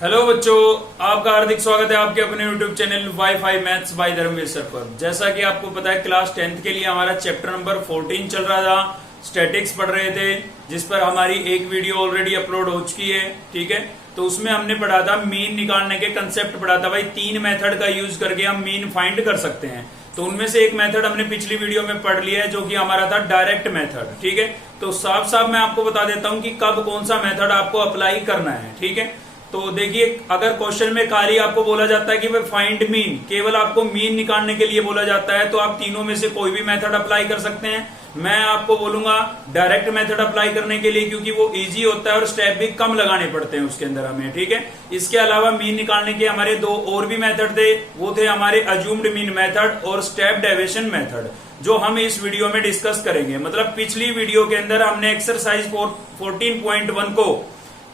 Hello बच्चों, आपका हार्दिक स्वागत है आपके अपने YouTube channel WiFi maths by Dharmveer sir पर। जैसा कि आपको पता है क्लास 10th के लिए हमारा चैप्टर नंबर 14 चल रहा था, स्टैटिक्स पढ़ रहे थे, जिस पर हमारी एक वीडियो ऑलरेडी अपलोड हो चुकी है। ठीक है, तो उसमें हमने पढ़ा था मीन निकालने के कंसेप्ट पढ़ा था भाई। 3 मेथड का यूज करके हम मीन फाइंड कर सकते हैं। तो उनमें से एक मेथड हमने पिछली वीडियो में पढ़ लिया है, जो कि हमारा था डायरेक्ट मेथड। ठीक है, तो साफ साफ मैं आपको बता देता हूं कि कब कौन सा मेथड आपको अप्लाई करना है। ठीक है, तो देखिए, अगर क्वेश्चन में खाली आपको बोला जाता है कि भाई फाइंड मीन, केवल आपको मीन निकालने के लिए बोला जाता है, तो आप तीनों में से कोई भी मेथड अप्लाई कर सकते हैं। मैं आपको बोलूंगा डायरेक्ट मेथड अप्लाई करने के लिए, क्योंकि वो इजी होता है और स्टेप भी कम लगाने पड़ते हैं उसके अंदर हमें। ठीक है, इसके अलावा मीन निकालने के हमारे 2 और भी मेथड थे। वो थे हमारे अज्यूम्ड मीन मेथड और स्टेप डेविएशन मेथड, जो हम इस वीडियो में डिस्कस करेंगे। मतलब पिछली वीडियो के अंदर हमने एक्सरसाइज 14.1 को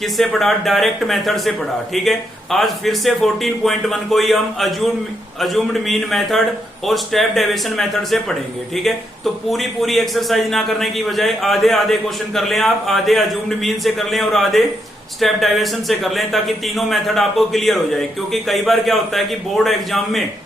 किससे पढ़ा? डायरेक्ट मेथड से पढ़ा। ठीक है, आज फिर से 14.1 को ही हम अज्यूम्ड मीन मेथड और स्टेप डेविएशन मेथड से पढ़ेंगे। ठीक है, तो पूरी एक्सरसाइज ना करने की बजाय आधे आधे क्वेश्चन कर लें आप, आधे अज्यूम्ड मीन से कर लें और आधे स्टेप डेविएशन से कर लें, ताकि तीनों मेथड आपको क्लियर हो जाए। क्योंकि कई बार क्या होता है कि बोर्ड एग्जाम में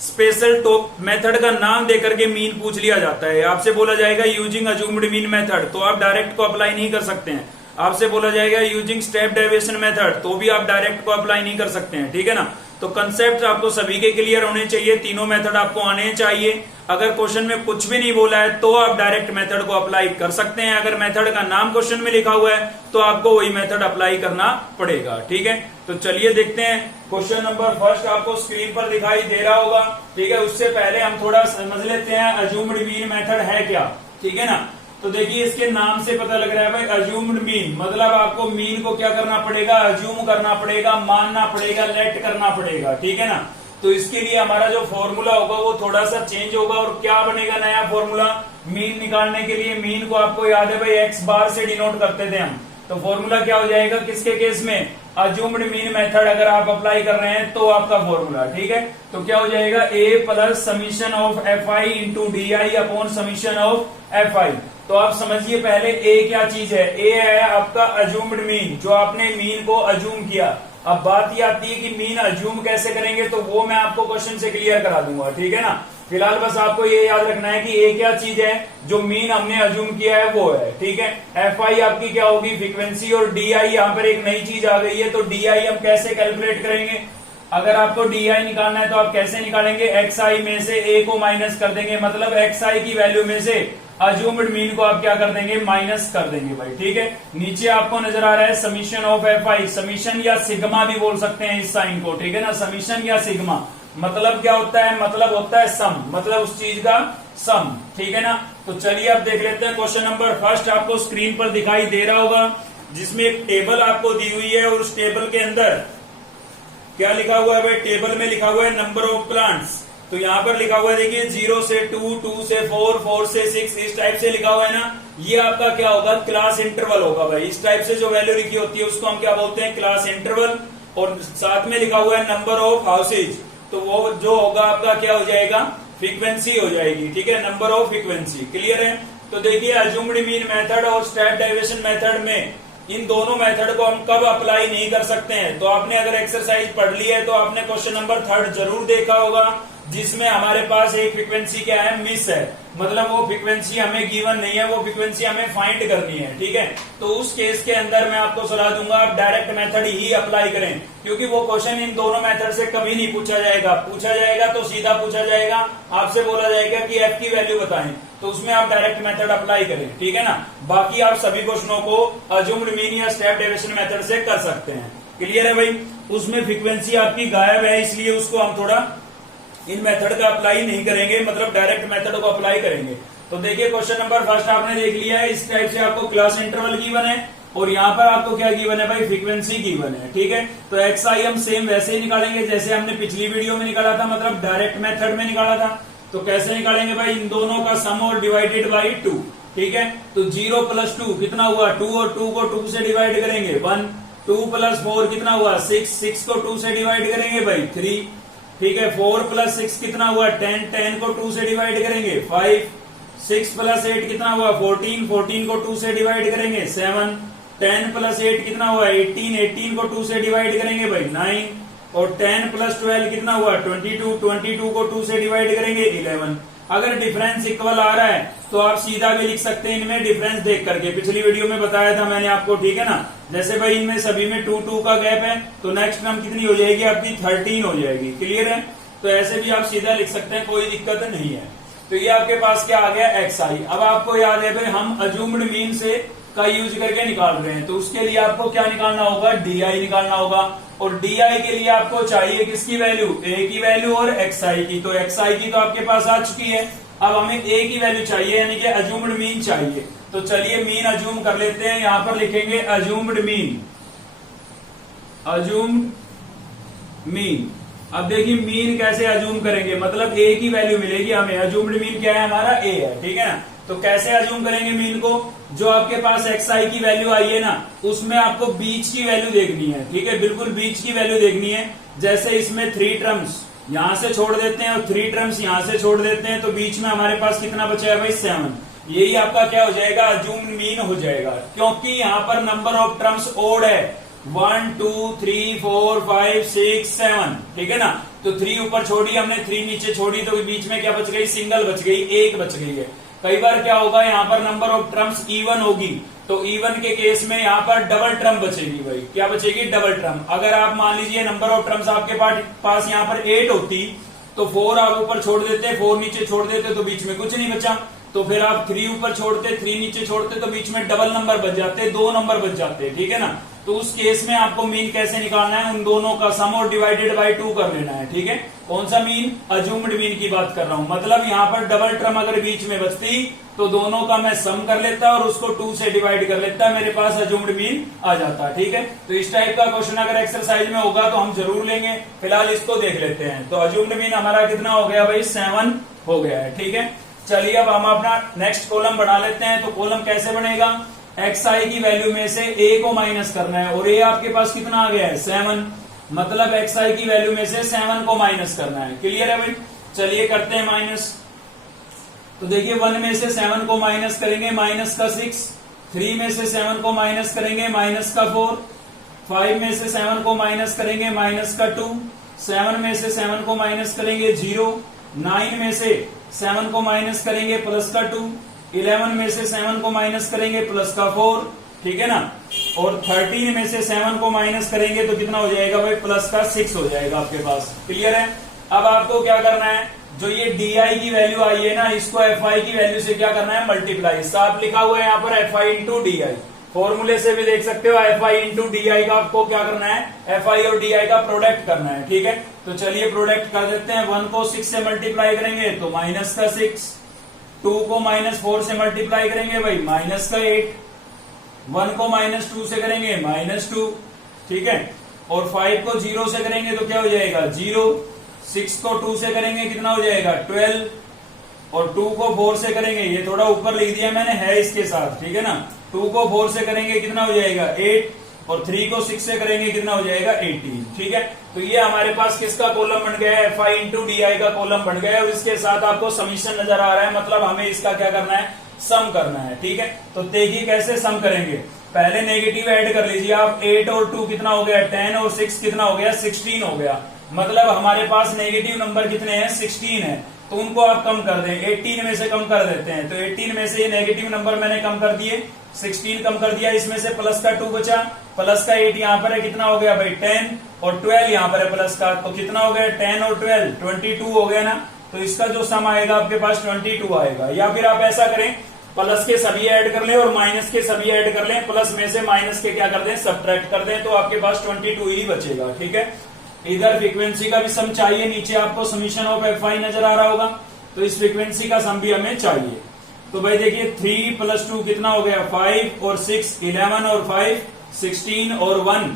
स्पेशल टॉप मेथड का नाम देकर के मीन पूछ लिया जाता है। आपसे बोला जाएगा यूजिंग अज्यूम्ड मीन मेथड, तो आप डायरेक्ट को अप्लाई नहीं कर सकते हैं। आपसे बोला जाएगा यूजिंग स्टेप डेविएशन मेथड, तो भी आप डायरेक्ट को अप्लाई नहीं कर सकते हैं। ठीक है ना, तो कंसेप्ट आपको सभी के क्लियर होने चाहिए, तीनों मेथड आपको आने चाहिए। अगर क्वेश्चन में कुछ भी नहीं बोला है तो आप डायरेक्ट मेथड को अप्लाई कर सकते हैं। अगर मेथड का नाम क्वेश्चन में लिखा हुआ है तो आपको वही मेथड अप्लाई करना पड़ेगा। ठीक है, तो चलिए देखते हैं। क्वेश्चन नंबर फर्स्ट आपको स्क्रीन पर दिखाई दे रहा होगा। ठीक है, उससे पहले हम थोड़ा समझ लेते हैं अज्यूम्ड मीन मेथड है क्या। ठीक है ना, तो देखिए, इसके नाम से पता लग रहा है भाई अज्यूम्ड मीन, मतलब आपको मीन को क्या करना पड़ेगा? अज्यूम करना पड़ेगा, मानना पड़ेगा, लेट करना पड़ेगा। ठीक है ना, तो इसके लिए हमारा जो फॉर्मूला होगा वो थोड़ा सा चेंज होगा। और क्या बनेगा नया फॉर्मूला मीन निकालने के लिए? मीन को आपको याद है भाई एक्स बार से डिनोट करते थे हम। तो फॉर्मूला क्या हो जाएगा किसके केस में? अज्यूम्ड मीन मेथड अगर आप अप्लाई कर रहे हैं तो आपका फॉर्मूला। ठीक है, तो क्या हो जाएगा? A plus summation of F I into D I upon summation of F I. तो आप समझिए पहले ए क्या चीज है? ए है आपका अज्यूम्ड मीन, जो आपने मीन को अज्यूम किया। अब बात ये आती है कि मीन अज्यूम कैसे करेंगे, तो वो मैं आपको क्वेश्चन से क्लियर करा दूंगा। ठीक है ना, फिलहाल बस आपको ये याद रखना है कि ए क्या चीज है, जो मीन हमने अज्यूम किया है वो है। ठीक है, एफ आई आपकी क्या होगी? फ्रीक्वेंसी। और डी आई यहाँ पर एक नई चीज आ गई है, तो डी आई हम कैसे कैलकुलेट करेंगे? अगर आपको डी आई निकालना है तो आप कैसे निकालेंगे? एक्स आई में से ए को माइनस कर देंगे, मतलब एक्स आई की वैल्यू में से अज्यूम्ड मीन को आप क्या कर देंगे? माइनस कर देंगे भाई। ठीक है, नीचे आपको नजर आ रहा है summation of F I, summation या सिग्मा भी बोल सकते हैं इस साइन को। ठीक है ना, समीशन या सिग्मा मतलब क्या होता है? मतलब होता है सम, मतलब उस चीज का सम। ठीक है ना, तो चलिए अब देख लेते हैं क्वेश्चन नंबर फर्स्ट। आपको स्क्रीन पर दिखाई दे रहा होगा, जिसमें एक टेबल आपको दी हुई है, और उस टेबल के अंदर क्या लिखा हुआ है भाई? टेबल में लिखा हुआ है नंबर ऑफ प्लांट्स। तो यहाँ पर लिखा हुआ है, देखिए 0 से 2, 2 से 4, 4 से 6, इस टाइप से लिखा हुआ है ना। ये आपका क्या होगा? क्लास इंटरवल होगा भाई। इस टाइप से जो वैल्यू लिखी होती है उसको हम क्या बोलते हैं? Class interval. और साथ में लिखा हुआ है नंबर ऑफ हाउसेज, तो वो जो होगा आपका क्या हो जाएगा? फ्रीक्वेंसी हो जाएगी। ठीक है, नंबर ऑफ फ्रीक्वेंसी। क्लियर है? तो देखिए, अज्यूम्ड मीन मेथड और स्टेप डेविएशन मेथड में इन दोनों मेथड को हम कब अप्लाई नहीं कर सकते हैं। तो आपने अगर एक्सरसाइज पढ़ ली है तो आपने क्वेश्चन नंबर 3 जरूर देखा होगा, जिसमें हमारे पास एक फ्रीक्वेंसी क्या है? मिस है, मतलब वो फ्रीक्वेंसी हमें गिवन नहीं है, वो फ्रीक्वेंसी हमें फाइंड करनी है। ठीक है, तो उस केस के अंदर मैं आपको सलाह दूंगा आप डायरेक्ट मेथड ही अप्लाई करें, क्योंकि वो क्वेश्चन इन दोनों मेथड से कभी नहीं पूछा जाएगा। पूछा जाएगा तो सीधा पूछा जाएगा, आपसे बोला जाएगा कि एफ की वैल्यू बताएं, तो उसमें आप डायरेक्ट मेथड अप्लाई करें। ठीक है ना, बाकी आप सभी क्वेश्चनों को अज्यूम्ड मीन या स्टेप डेविएशन मेथड से कर सकते हैं। क्लियर है भाई? उसमें फ्रीक्वेंसी आपकी गायब है, इसलिए उसको हम थोड़ा इन मेथड का अप्लाई नहीं करेंगे, मतलब डायरेक्ट मेथड को अप्लाई करेंगे। तो देखिए, क्वेश्चन नंबर फर्स्ट आपने देख लिया है। इस टाइप से आपको क्लास इंटरवल गिवन है, और यहाँ पर आपको क्या गिवन है भाई? फ्रीक्वेंसी गिवन है। ठीक है, तो एक्स आई हम सेम वैसे ही निकालेंगे जैसे हमने पिछली वीडियो में निकाला था, मतलब डायरेक्ट मेथड में निकाला था। तो कैसे निकालेंगे भाई? इन दोनों का सम और डिवाइडेड बाई 2। ठीक है, तो 0 + 2 कितना हुआ? 2, और 2 को 2 से डिवाइड करेंगे 1, 2 + 4 कितना हुआ? 6, 6 को 2 से डिवाइड करेंगे भाई 3। ठीक है, 4 + 6 कितना हुआ? 10, 10 को 2 से डिवाइड करेंगे 5, 6 + 8 कितना हुआ? 14, 14 को 2 से डिवाइड करेंगे 7, 10 प्लस 8 कितना हुआ 18, 18 को 2 से डिवाइड करेंगे भाई 9, और 10 प्लस 12 कितना हुआ 22, 22 को 2 से डिवाइड करेंगे 11। अगर डिफरेंस इक्वल आ रहा है तो आप सीधा भी लिख सकते हैं इनमें डिफरेंस देख करके, पिछली वीडियो में बताया था मैंने आपको, ठीक है ना। जैसे भाई इनमें सभी में 2 2 का गैप है तो नेक्स्ट टर्म कितनी हो जाएगी आपकी 13 हो जाएगी, क्लियर है। तो ऐसे भी आप सीधा लिख सकते हैं, कोई दिक्कत नहीं है। तो ये आपके पास क्या आ गया xi। अब आपको याद है भाई हम अज्यूम्ड मीन से का यूज करके निकाल रहे हैं, तो उसके लिए आपको क्या निकालना होगा di निकालना होगा, और di के लिए आपको चाहिए किसकी वैल्यू a की वैल्यू और xi की। तो xi की तो आपके पास आ चुकी है, अब हमें a की वैल्यू चाहिए यानी कि अज्यूम्ड मीन चाहिए। तो चलिए मीन अज्यूम कर लेते हैं, यहां पर लिखेंगे अज्यूम्ड मीन, अज्यूम्ड मीन। अब देखिए मीन कैसे अज्यूम करेंगे, मतलब a की वैल्यू मिलेगी हमें, अज्यूम्ड मीन क्या है हमारा a है, ठीक है ना। तो कैसे अज्यूम करेंगे मीन को, जो आपके पास xi की वैल्यू आई है ना उसमें आपको बीच की वैल्यू देखनी है, ठीक है, बिल्कुल बीच की वैल्यू देखनी है। जैसे इसमें 3 टर्म्स यहां से छोड़ देते हैं और 3 टर्म्स यहां से छोड़ देते हैं, तो बीच में हमारे पास कितना बचा है भाई 7। यही आपका क्या हो जाएगा अज्यूम्ड मीन हो जाएगा, क्योंकि यहाँ पर नंबर ऑफ टर्म्स ओड है 1 2 3 4 5 6 7, ठीक है ना। तो 3 ऊपर छोड़ी हमने, 3 नीचे छोड़ी, तो बीच में क्या बच गई सिंगल बच गई, एक बच गई है। कई बार क्या होगा यहाँ पर नंबर ऑफ टर्म्स इवन होगी, तो इवन के केस में यहाँ पर डबल टर्म बचेगी भाई, क्या बचेगी डबल टर्म। अगर आप मान लीजिए नंबर ऑफ टर्म्स आपके पास यहाँ पर 8 होती तो 4 आप ऊपर छोड़ देते, 4 नीचे छोड़ देते तो बीच में कुछ नहीं बचा, तो फिर आप 3 ऊपर छोड़ते, 3 नीचे छोड़ते तो बीच में डबल नंबर बच जाते, 2 नंबर बच जाते, ठीक है ना। तो उस केस में आपको मीन कैसे निकालना है, उन दोनों का सम और डिवाइडेड बाय 2 कर लेना है, ठीक है। कौन सा मीन, अज्यूम्ड मीन की बात कर रहा हूं, मतलब यहाँ पर डबल टर्म अगर बीच में बचती तो दोनों का मैं सम कर लेता और उसको 2 से डिवाइड कर लेता, मेरे पास अज्यूम्ड मीन आ जाता, ठीक है। तो इस टाइप का क्वेश्चन अगर एक्सरसाइज में होगा तो हम जरूर लेंगे, फिलहाल इसको देख लेते हैं। तो अज्यूम्ड मीन हमारा कितना हो गया भाई 7 हो गया है, ठीक है। चलिए अब हम अपना नेक्स्ट कॉलम बना लेते हैं। तो कॉलम कैसे बनेगा, xi की वैल्यू में से a को माइनस करना है, और a आपके पास कितना आ गया है 7, मतलब xi की वैल्यू में से 7 को माइनस करना है, क्लियर है भाई। चलिए करते हैं माइनस। तो देखिए 1 में से 7 को माइनस करेंगे माइनस का 6, 3 में से 7 को माइनस करेंगे माइनस का 4, 5 में से 7 को माइनस करेंगे माइनस का 2, 7 में से 7 को माइनस करेंगे 0, 9 में से 7 को माइनस करेंगे प्लस का 2, 11 में से 7 को माइनस करेंगे प्लस का 4, ठीक है ना। और 13 में से 7 को माइनस करेंगे तो कितना हो जाएगा भाई प्लस का 6 हो जाएगा आपके पास, क्लियर है। अब आपको क्या करना है, जो ये di की वैल्यू आई है ना इसको fi की वैल्यू से क्या करना है मल्टीप्लाई, साफ लिखा हुआ है यहाँ पर fi इंटू डी आई, फॉर्मूले से भी देख सकते हो fi इंटू डी आई का आपको क्या करना है fi और di का प्रोडक्ट करना है, ठीक है। तो चलिए प्रोडक्ट कर देते हैं, 1 को 6 से मल्टीप्लाई करेंगे तो माइनस का 6, 2 को -4 से मल्टीप्लाई करेंगे भाई माइनस का 8, 1 को -2 से करेंगे -2, ठीक है। और 5 को 0 से करेंगे तो क्या हो जाएगा 0, 6 को 2 से करेंगे कितना हो जाएगा 12, और 2 को 4 से करेंगे, ये थोड़ा ऊपर लिख दिया मैंने है इसके साथ, ठीक है ना। 2 को 4 से करेंगे कितना हो जाएगा 8, और 3 को 6 से करेंगे कितना हो जाएगा 18, ठीक है। तो ये हमारे पास किसका कॉलम बन गया है fi इंटू डी आई का कॉलम बन गया है, और इसके साथ आपको समीशन नजर आ रहा है, मतलब हमें इसका क्या करना है सम करना है, ठीक है। तो देखिए कैसे सम करेंगे, पहले नेगेटिव ऐड कर लीजिए आप, 8 और 2 कितना हो गया 10, और 6 कितना हो गया 16 हो गया, मतलब हमारे पास नेगेटिव नंबर कितने हैं 16 है, तो उनको आप कम कर दें, 18 में से कम कर देते हैं। तो 18 में से ये नेगेटिव नंबर मैंने कम कर दिए, 16 कम कर दिया, इसमें से प्लस का 2 बचा, प्लस का 8 यहाँ पर है कितना हो गया भाई 10, और 12 यहाँ पर है प्लस का, तो कितना हो गया 10 और 12 22 हो गया ना। तो इसका जो सम आएगा आपके पास 22 आएगा। या फिर आप ऐसा करें प्लस के सभी ऐड कर लें और माइनस के सभी ऐड कर लें, प्लस में से माइनस के क्या कर दें सब्ट्रैक्ट कर दें, तो आपके पास 22 ही बचेगा, ठीक है। इधर फ्रीक्वेंसी का भी सम चाहिए, नीचे आपको समीशन ऑफ fi नजर आ रहा होगा, तो इस फ्रीक्वेंसी का सम भी हमें चाहिए। तो भाई देखिए 3 + 2 कितना हो गया 5 और 6 11 और 5 16 और 1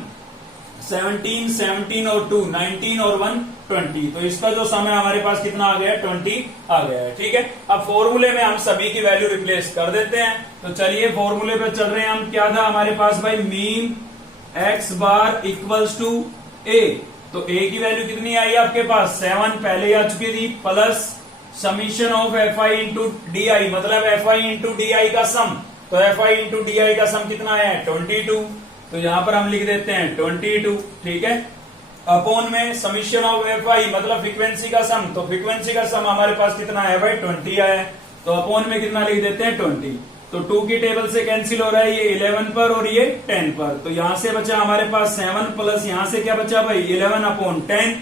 17 17 और 2 19 और 1 20। तो इसका जो सम है हमारे पास कितना आ गया 20 आ गया है, ठीक है। अब फॉर्मूले में हम सभी की वैल्यू रिप्लेस कर देते हैं। तो चलिए फॉर्मूले पे चल रहे हैं हम, क्या था हमारे पास भाई mean x bar equals to a, तो a की वैल्यू कितनी आई आपके पास 7 पहले आ चुकी थी, plus summation of fi into D i, मतलब fi इंटू डी आई का सम, तो f I into D i का सम कितना आया है 22, तो यहां पर हम लिख देते हैं 22, ठीक है। अपॉन में समीशन ऑफ एफ आई मतलब फ्रीक्वेंसी का सम, तो फ्रीक्वेंसी का सम हमारे पास कितना है भाई 20 आया है, तो अपॉन में कितना लिख देते हैं 20, तो 2 की टेबल से कैंसिल हो रहा है, ये 11 पर और ये 10 पर, तो यहां से बचा हमारे पास 7 प्लस यहां से क्या बचा भाई 11 अपॉन 10,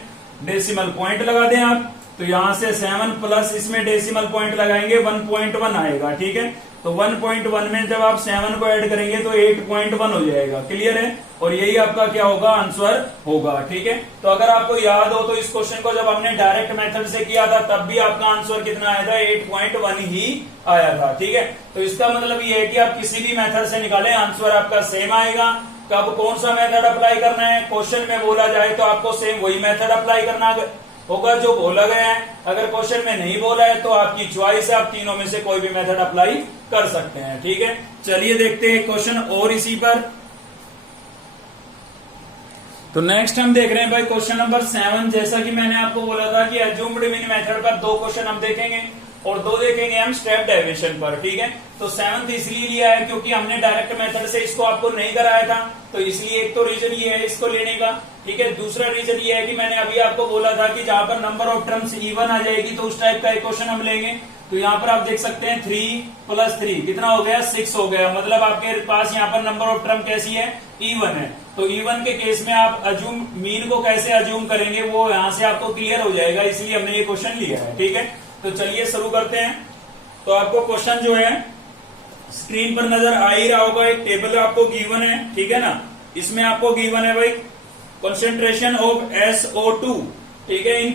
डेसिमल पॉइंट लगा दें आप, तो यहां से 7 प्लस इसमें डेसिमल पॉइंट लगाएंगे 1.1 आएगा, ठीक है। तो 1.1 में जब आप 7 को ऐड करेंगे तो 8.1 हो जाएगा, क्लियर है, और यही आपका क्या होगा आंसर होगा, ठीक है। तो अगर आपको याद हो तो इस क्वेश्चन को जब हमने डायरेक्ट मेथड से किया था तब भी आपका आंसर कितना आया था 8.1 ही आया था, ठीक है। तो इसका मतलब ये है कि आप किसी भी मेथड से निकालें आंसर आपका सेम आएगा। कब कौन सा मेथड अप्लाई करना है, क्वेश्चन में बोला जाए तो आपको सेम वही मेथड अप्लाई करना होगा जो बोला गया है, अगर क्वेश्चन में नहीं बोला है तो आपकी च्वाइस है, आप तीनों में से कोई भी मेथड अप्लाई कर सकते हैं, ठीक है। चलिए देखते हैं क्वेश्चन और इसी पर। तो नेक्स्ट हम देख रहे हैं भाई क्वेश्चन नंबर 7। जैसा कि मैंने आपको बोला था कि अज्यूम्ड मीन मेथड पर 2 क्वेश्चन हम देखेंगे और 2 देखेंगे हम स्टेप डेरिवेशन पर, ठीक है। तो 7th इसलिए लिया है क्योंकि हमने डायरेक्ट मेथड से इसको आपको नहीं कराया था, तो इसलिए एक तो रीजन ये है इसको लेने का, ठीक है। दूसरा रीजन ये है कि मैंने अभी आपको बोला था कि जहां पर नंबर ऑफ टर्म्स इवन आ जाएगी तो उस टाइप का एक क्वेश्चन हम लेंगे। तो यहाँ पर आप देख सकते हैं 3 + 3 कितना हो गया 6 हो गया, मतलब आपके पास यहाँ पर नंबर ऑफ टर्म कैसी है इवन है। तो इवन के केस में आप अज्यूम मीन को कैसे अज्यूम करेंगे वो यहाँ से आपको क्लियर हो जाएगा, इसलिए हमने ये क्वेश्चन लिया है, ठीक है। तो चलिए शुरू करते हैं। तो आपको क्वेश्चन जो है स्क्रीन पर नजर आ ही रहा होगा, एक टेबल आपको गिवन है, ठीक है ना। इसमें आपको गिवन है भाई कंसंट्रेशन ऑफ SO2, ठीक है, इन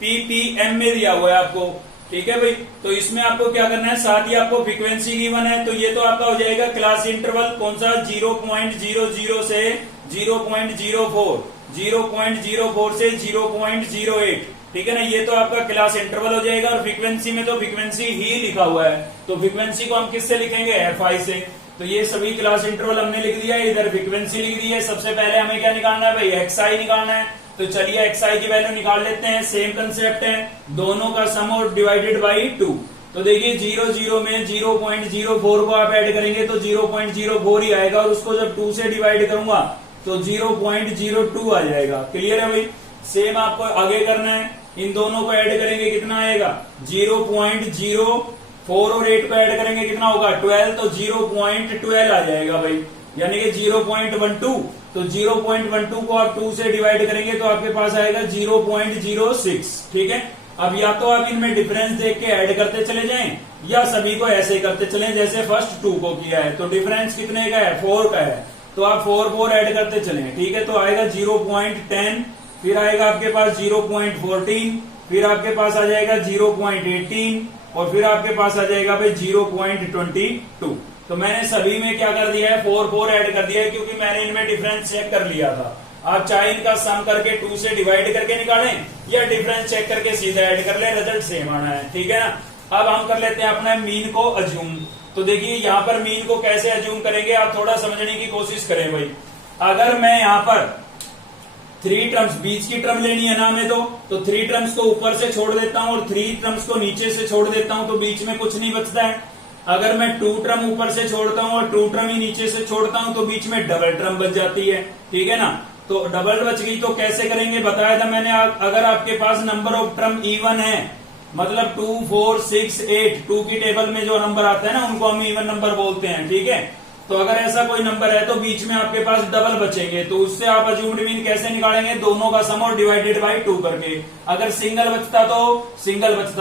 ppm में दिया हुआ है आपको, ठीक है भाई। तो इसमें आपको क्या करना है, साथ ही आपको फ्रीक्वेंसी गिवन है, तो ये तो आपका हो जाएगा क्लास इंटरवल कौन सा 0.00 से 0.04, 0.04 से 0.08, ठीक है ना। ये तो आपका क्लास इंटरवल हो जाएगा, और फ्रीक्वेंसी में तो फ्रीक्वेंसी ही लिखा हुआ है, तो फ्रीक्वेंसी को हम किससे लिखेंगे एफ से। तो ये सभी क्लास इंटरवल हमने लिख दिया है, इधर फ्रीक्वेंसी लिख दी है। सबसे पहले हमें क्या निकालना है भाई एक्सआई निकालना है, तो चलिए एक्सआई की वैल्यू निकाल लेते हैं। सेम कंसेप्ट है, दोनों का सम और डिवाइडेड बाई 2। तो देखिए 0 में 0.04 को आप ऐड करेंगे तो 0.04 ही आएगा, और उसको जब 2 से डिवाइड करूंगा तो 0.02 आ जाएगा, क्लियर है भाई। सेम आपको आगे करना है, इन दोनों को ऐड करेंगे कितना आएगा 0.04 और 8 को ऐड करेंगे कितना होगा 12, तो 0.12 आ जाएगा भाई, यानी कि 0.12। तो 0.12 को आप 2 से डिवाइड करेंगे तो आपके पास आएगा 0.06, ठीक है। अब या तो आप इनमें डिफरेंस देख के ऐड करते चले जाएं, या सभी को ऐसे करते चलें जैसे फर्स्ट 2 को किया है। तो डिफरेंस कितने का है 4 का है, तो आप 4 ऐड करते चलें, ठीक है। तो आएगा 0.10, फिर आएगा आपके पास 0.14, फिर आपके पास आ जाएगा 0.18, और फिर आपके पास आ जाएगा भाई 0.22। तो मैंने सभी में क्या कर दिया है 4 ऐड कर दिया है, क्योंकि मैंने इनमें डिफरेंस चेक कर लिया था। आप चाहे इनका सम करके 2 से डिवाइड करके निकालें, या डिफरेंस चेक करके सीधा ऐड कर ले, रिजल्ट सेम आना है, ठीक है ना। अब हम कर लेते हैं अपना मीन को अज्यूम। तो देखिए यहाँ पर मीन को कैसे अज्यूम करेंगे, आप थोड़ा समझने की कोशिश करें भाई। अगर मैं यहाँ पर 3 टर्म्स बीच की टर्म लेनी है ना हमें, तो 3 टर्म्स को ऊपर से छोड़ देता हूं और 3 टर्म्स को नीचे से छोड़ देता हूं, तो बीच में कुछ नहीं बचता है। अगर मैं 2 टर्म ऊपर से छोड़ता हूं और 2 टर्म ही नीचे से छोड़ता हूं, तो बीच में डबल टर्म बच जाती है, ठीक है ना। तो डबल बच गई तो कैसे करेंगे बताया था मैंने। अगर आपके पास नंबर ऑफ टर्म इवन है, मतलब 2, 4, 6, 8, 2 की टेबल में जो नंबर आता है ना उनको हम इवन नंबर बोलते हैं, ठीक है। तो अगर ऐसा कोई नंबर है तो बीच में आपके पास डबल बचेंगे, तो उससे आप अज्यूम्ड मीन कैसे निकालेंगे, दोनों का सम और डिवाइडेड बाई 2 करके। अगर सिंगल बचता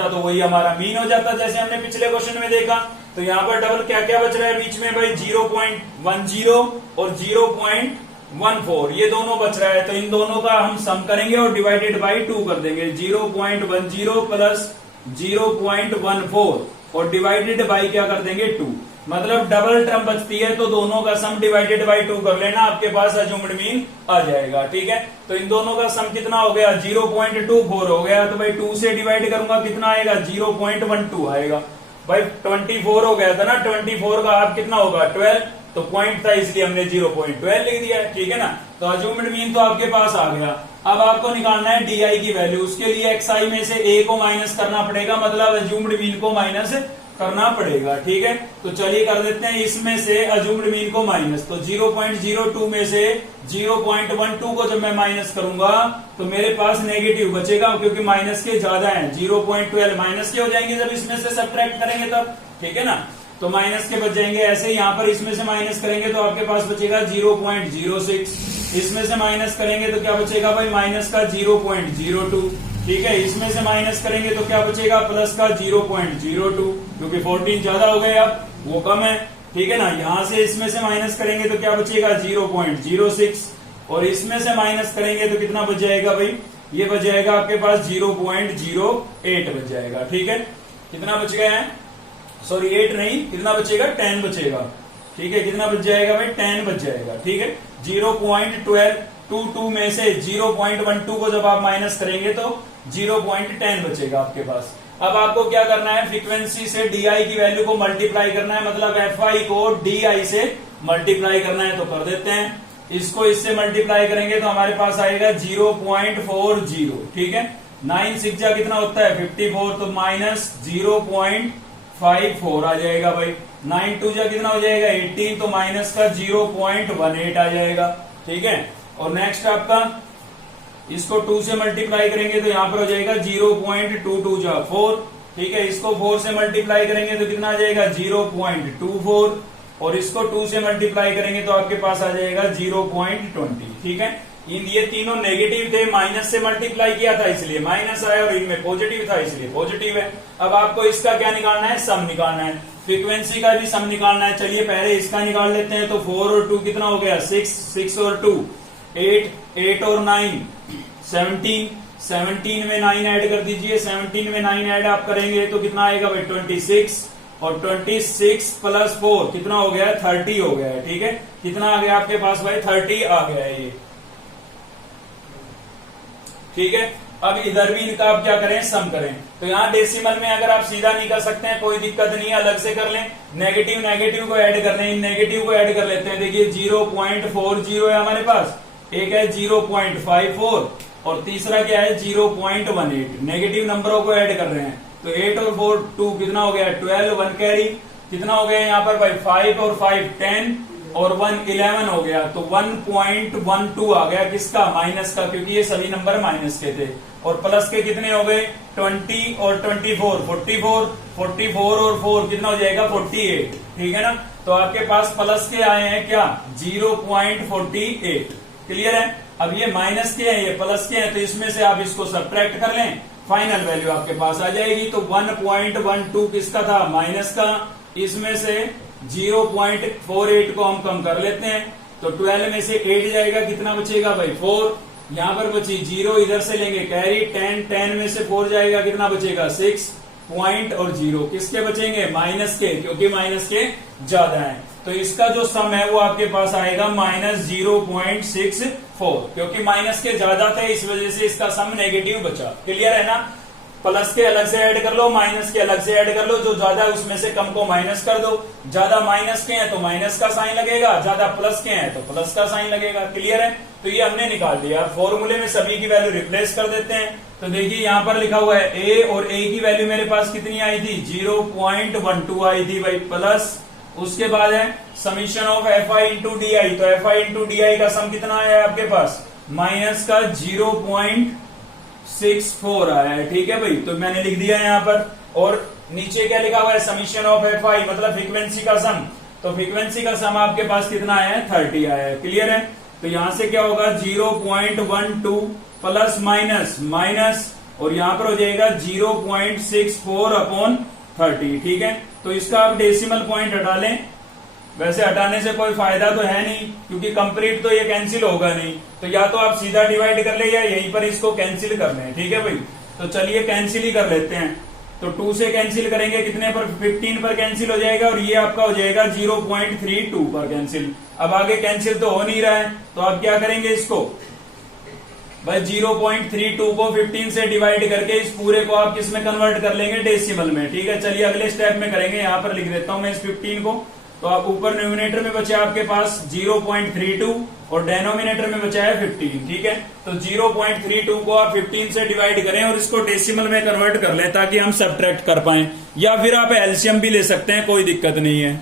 तो वही हमारा मीन हो जाता, जैसे हमने पिछले क्वेश्चन में देखा। तो यहाँ पर डबल क्या क्या बच रहा है बीच में भाई 0.10 और 0.14, ये दोनों बच रहा है। तो इन दोनों का हम सम करेंगे और डिवाइडेड बाई 2 कर देंगे। 0.10 प्लस 0.14 और डिवाइडेड बाई क्या कर देंगे 2, मतलब डबल टर्म बचती है, तो दोनों का सम डिवाइडेड बाई 2 कर लेना, आपके पास अज्यूम्ड मीन आ जाएगा, ठीक है। तो इन दोनों का सम कितना हो गया 0.24 हो गया, तो भाई 2 से डिवाइड करूंगा कितना आएगा 0.12 आएगा भाई। 24 हो गया था ना, 24 का आप कितना होगा 12, तो पॉइंट था इसलिए हमने 0.12 लिख दिया, ठीक है ना। तो अज्यूम्ड मीन तो आपके पास आ गया। अब आपको निकालना है डी आई की वैल्यू, उसके लिए एक्स आई में से ए को माइनस करना पड़ेगा, मतलब अज्यूम्ड मीन को माइनस करना पड़ेगा। ठीक है, तो चलिए कर देते हैं इसमें से अज्यूम्ड मीन को माइनस। तो 0.02 में से 0.12 को जब मैं माइनस करूंगा तो मेरे पास नेगेटिव बचेगा, क्योंकि माइनस के ज्यादा है। 0.12 माइनस के हो जाएंगे जब इसमें से सब्ट्रैक्ट करेंगे तब। ठीक है ना, तो माइनस के बच जाएंगे। ऐसे यहाँ पर इसमें से माइनस करेंगे तो आपके पास बचेगा 0.06। इसमें से माइनस करेंगे तो क्या बचेगा भाई, माइनस का 0.02। ठीक है, इसमें से माइनस करेंगे तो क्या बचेगा, प्लस का 0.02, क्योंकि 14 ज्यादा हो गए अब, वो कम है। ठीक है ना, यहां से इसमें से माइनस करेंगे तो क्या बचेगा 0.06, और इसमें से माइनस करेंगे तो कितना बच जाएगा भाई, ये बच जाएगा आपके पास 0.08 बच जाएगा। ठीक है, कितना बच गया है, सॉरी 8 नहीं, कितना बचेगा 10 बचेगा। ठीक है, कितना बच जाएगा भाई, 10 बच जाएगा। ठीक है, 0.12 में से 0.12 को जब आप माइनस करेंगे तो 0.10 बचेगा आपके पास। अब आपको क्या करना है, फ्रीक्वेंसी से DI की वैल्यू को मल्टीप्लाई करना है, मतलब FI को DI से मल्टीप्लाई करना है। तो कर देते हैं, इसको इससे मल्टीप्लाई करेंगे तो हमारे पास आएगा 0.40। ठीक है, 9 6 जा कितना होता है 54, तो माइनस 0.54 आ जाएगा भाई। 9 2 जा कितना हो जाएगा 18, तो माइनस का 0.18 आ जाएगा। ठीक है, और नेक्स्ट आपका इसको 2 से मल्टीप्लाई करेंगे तो यहां पर हो जाएगा 0.22 जा 4। ठीक है, इसको 4 से मल्टीप्लाई करेंगे तो कितना आ जाएगा 0.24, और इसको 2 से मल्टीप्लाई करेंगे तो आपके पास आ जाएगा 0.20। ठीक है, ये तीनों नेगेटिव थे, माइनस से मल्टीप्लाई किया था इसलिए माइनस आया, और इनमें पॉजिटिव था इसलिए पॉजिटिव है। अब आपको इसका क्या निकालना है, सम निकालना है, फ्रीक्वेंसी का भी सम निकालना है। चलिए पहले इसका निकाल लेते हैं। तो 4 और 2 कितना हो गया 6, 6 और 2 8, 8 और 9 17, 17 में 9 ऐड कर दीजिए। 17 में 9 ऐड आप करेंगे तो कितना आएगा भाई 26, और 26 प्लस 4 कितना हो गया 30 हो गया है। ठीक है, कितना आ गया आपके पास भाई 30 आ गया है ये। ठीक है, अब इधर भी इनका आप क्या करें, सम करें। तो यहाँ डेसिमल में अगर आप सीधा नहीं कर सकते हैं कोई दिक्कत नहीं है, अलग से कर लें। नेगेटिव नेगेटिव को ऐड कर लें, नेगेटिव को ऐड कर लेते हैं। देखिए 0.40 है हमारे पास, एक है 0.54 और तीसरा क्या है 0.18। नेगेटिव नंबरों को ऐड कर रहे हैं तो 8 और 4 2 कितना हो गया 12, 1 कैरी कितना हो गया यहाँ पर भाई 5 और 5 10 और 1 11 हो गया। तो 1.12 आ गया किसका, माइनस का, क्योंकि ये सभी नंबर माइनस के थे। और प्लस के कितने हो गए 20 और 24 44, 44 और 4 कितना हो जाएगा 48। ठीक है ना, तो आपके पास प्लस के आए हैं क्या 0.48। क्लियर है, अब ये माइनस के हैं ये प्लस के हैं, तो इसमें से आप इसको सब्ट्रैक्ट कर लें, फाइनल वैल्यू आपके पास आ जाएगी। तो 1.12 किसका था, माइनस का, इसमें से 0.48 को हम कम कर लेते हैं। तो 12 में से 8 जाएगा, कितना बचेगा भाई 4, यहां पर बची 0, इधर से लेंगे कैरी 10, 10 में से 4 जाएगा, कितना बचेगा 6 पॉइंट, और 0 किसके बचेंगे माइनस के, क्योंकि माइनस के ज्यादा है। तो इसका जो सम है वो आपके पास आएगा -0.64, क्योंकि माइनस के ज्यादा थे इस वजह से इसका सम नेगेटिव बचा। क्लियर है ना, प्लस के अलग से ऐड कर लो, माइनस के अलग से ऐड कर लो, जो ज्यादा है उसमें से कम को माइनस कर दो। ज्यादा माइनस के हैं तो माइनस का साइन लगेगा, ज्यादा प्लस के हैं तो प्लस का साइन लगेगा। क्लियर है, तो ये हमने निकाल दिया। फॉर्मूले में सभी की वैल्यू रिप्लेस कर देते हैं। तो देखिए यहाँ पर लिखा हुआ है ए, और ए की वैल्यू मेरे पास कितनी आई थी 0.12 आई थी भाई, प्लस उसके बाद है summation of FI into DI। तो FI इंटू DI का सम कितना आया है आपके पास, माइनस का 0.64 आया है। ठीक है भाई, तो मैंने लिख दिया यहाँ पर। और नीचे क्या लिखा हुआ है, समीशन ऑफ FI मतलब फ्रीक्वेंसी का सम। तो फ्रीक्वेंसी का सम आपके पास कितना आया है 30 आया है। क्लियर है, तो यहां से क्या होगा 0.12 प्लस माइनस माइनस, और यहां पर हो जाएगा 0.64 अपॉन 30। ठीक है, तो इसका आप डेसिमल पॉइंट हटा लें। वैसे हटाने से कोई फायदा तो है नहीं, क्योंकि कंप्लीट तो ये कैंसिल होगा नहीं, तो या तो आप सीधा डिवाइड कर ले या यहीं पर इसको कैंसिल कर लें। ठीक है भाई, तो चलिए कैंसिल ही कर लेते हैं। तो 2 से कैंसिल करेंगे कितने पर, 15 पर कैंसिल हो जाएगा, और ये आपका हो जाएगा 0.32 पर कैंसिल। अब आगे कैंसिल तो हो नहीं रहा है, तो आप क्या करेंगे इसको भाई 0.32 को 15 से डिवाइड करके इस पूरे को आप किस में कन्वर्ट कर लेंगे, डेसिमल में। ठीक है, चलिए अगले स्टेप में करेंगे। यहां पर लिख देता हूं मैं इस 15 को। तो आप ऊपर न्यूमिनेटर में बचा आपके पास 0.32 और डेनोमिनेटर में बचा है 15, ठीक है। तो 0.32 को आप 15 से डिवाइड करें और इसको डेसिमल में कन्वर्ट कर लें ताकि हम सब्ट्रैक्ट कर पाए, या फिर आप एलसीएम भी ले सकते हैं, कोई दिक्कत नहीं है।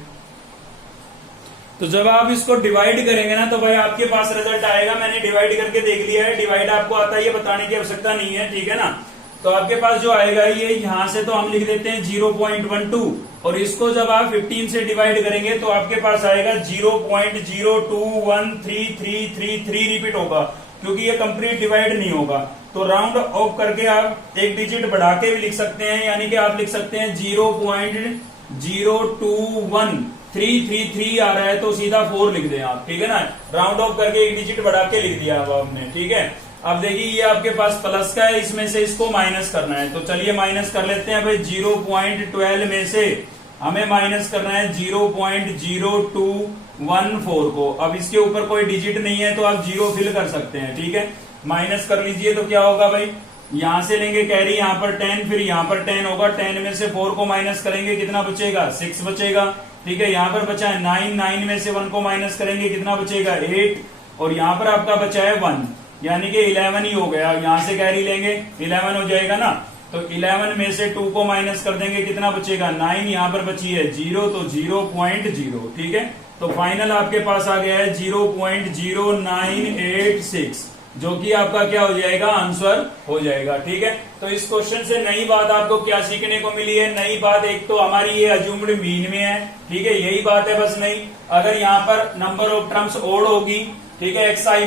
तो जब आप इसको डिवाइड करेंगे ना तो भाई आपके पास रिजल्ट आएगा। मैंने डिवाइड करके देख लिया है, डिवाइड आपको आता है, ये बताने की आवश्यकता नहीं है, ठीक है ना। तो आपके पास जो आएगा ये यहां से तो हम लिख देते हैं 0.12 और इसको जब आप 15 से डिवाइड करेंगे तो आपके पास आएगा 0.02133333 रिपीट होगा, क्योंकि ये कंप्लीट डिवाइड नहीं होगा। तो राउंड ऑफ करके आप एक डिजिट बढ़ा के भी लिख सकते हैं, यानी कि आप लिख सकते हैं 0.021333 आ रहा है तो सीधा 4 लिख दें आप, ठीक है ना। राउंड ऑफ करके एक डिजिट बढ़ा के लिख दिया अब आपने, ठीक है। अब देखिए ये आपके पास प्लस का है, इसमें से इसको माइनस करना है, तो चलिए माइनस कर लेते हैं भाई। 0.12 में से हमें माइनस करना है 0.0214 को। अब इसके ऊपर कोई डिजिट नहीं है तो आप 0 फिल कर सकते हैं, ठीक है। माइनस कर लीजिए तो क्या होगा भाई, यहां से लेंगे कैरी, यहां पर 10, फिर यहां पर 10 होगा। 10 में से 4 को माइनस करेंगे, कितना बचेगा, 6 बचेगा, ठीक है। यहां पर बचा है 9, 9 में से 1 को माइनस करेंगे, कितना बचेगा, 8, और यहां पर आपका बचा है 1, यानी कि 11 ही हो गया। यहां से कैरी लेंगे 11 हो जाएगा ना, तो 11 में से 2 को माइनस कर देंगे, कितना बचेगा, 9, यहां पर बची है 0, तो 0.0, ठीक है। तो फाइनल आपके पास आ गया है 0.0986, जो कि आपका क्या हो जाएगा, आंसर हो जाएगा, ठीक है। तो इस क्वेश्चन से नई बात आपको क्या सीखने को मिली है, नई बात एक तो हमारी ये अज्यूम्ड मीन में है, ठीक है, यही बात है बस। नहीं, अगर यहाँ पर नंबर ऑफ टर्म्स ओड होगी, ठीक है, एक्सआई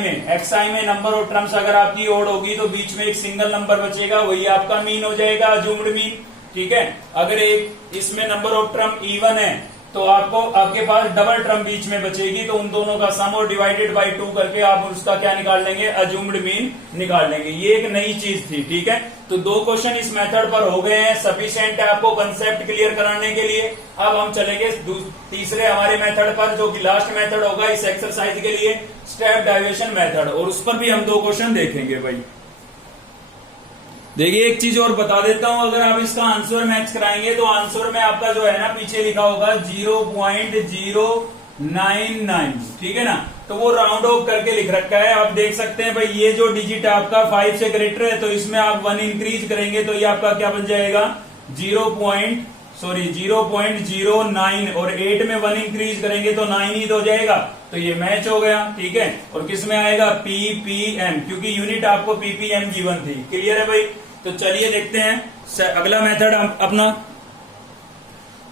में नंबर ऑफ टर्म्स अगर आपकी ओड होगी तो बीच में एक सिंगल नंबर बचेगा, वही आपका मीन हो जाएगा, अज्यूम्ड मीन, ठीक है। अगर एक इसमें नंबर ऑफ टर्म इवन है तो आपके पास डबल टर्म बीच में बचेगी, तो उन दोनों का सम और डिवाइडेड बाय 2 करके आप उसका क्या निकाल लेंगे, अज्यूम्ड मीन निकाल लेंगे। ये एक नई चीज थी, ठीक है। तो 2 क्वेश्चन इस मेथड पर हो गए हैं, सफिशिएंट है आपको कंसेप्ट क्लियर कराने के लिए। अब हम चलेंगे तीसरे हमारे मेथड पर, जो कि लास्ट मेथड होगा इस एक्सरसाइज के लिए, स्टेप डेरिवेशन मेथड, और उस पर भी हम 2 क्वेश्चन देखेंगे भाई। देखिए एक चीज और बता देता हूं, अगर आप इसका आंसर मैच कराएंगे तो आंसर में आपका जो है ना पीछे लिखा होगा 0.099, ठीक है ना। तो वो राउंड ऑफ करके लिख रखा है, आप देख सकते हैं भाई। ये जो डिजिट आपका 5 से ग्रेटर है तो इसमें आप 1 इंक्रीज करेंगे तो ये आपका क्या बन जाएगा, 0.09, और 8 में 1 इंक्रीज करेंगे तो 9 ही तो हो जाएगा, तो ये मैच हो गया, ठीक है। और किस में आएगा, पीपीएम, क्योंकि यूनिट आपको पीपीएम गिवन थी। क्लियर है भाई। तो चलिए देखते हैं अगला मेथड अपना।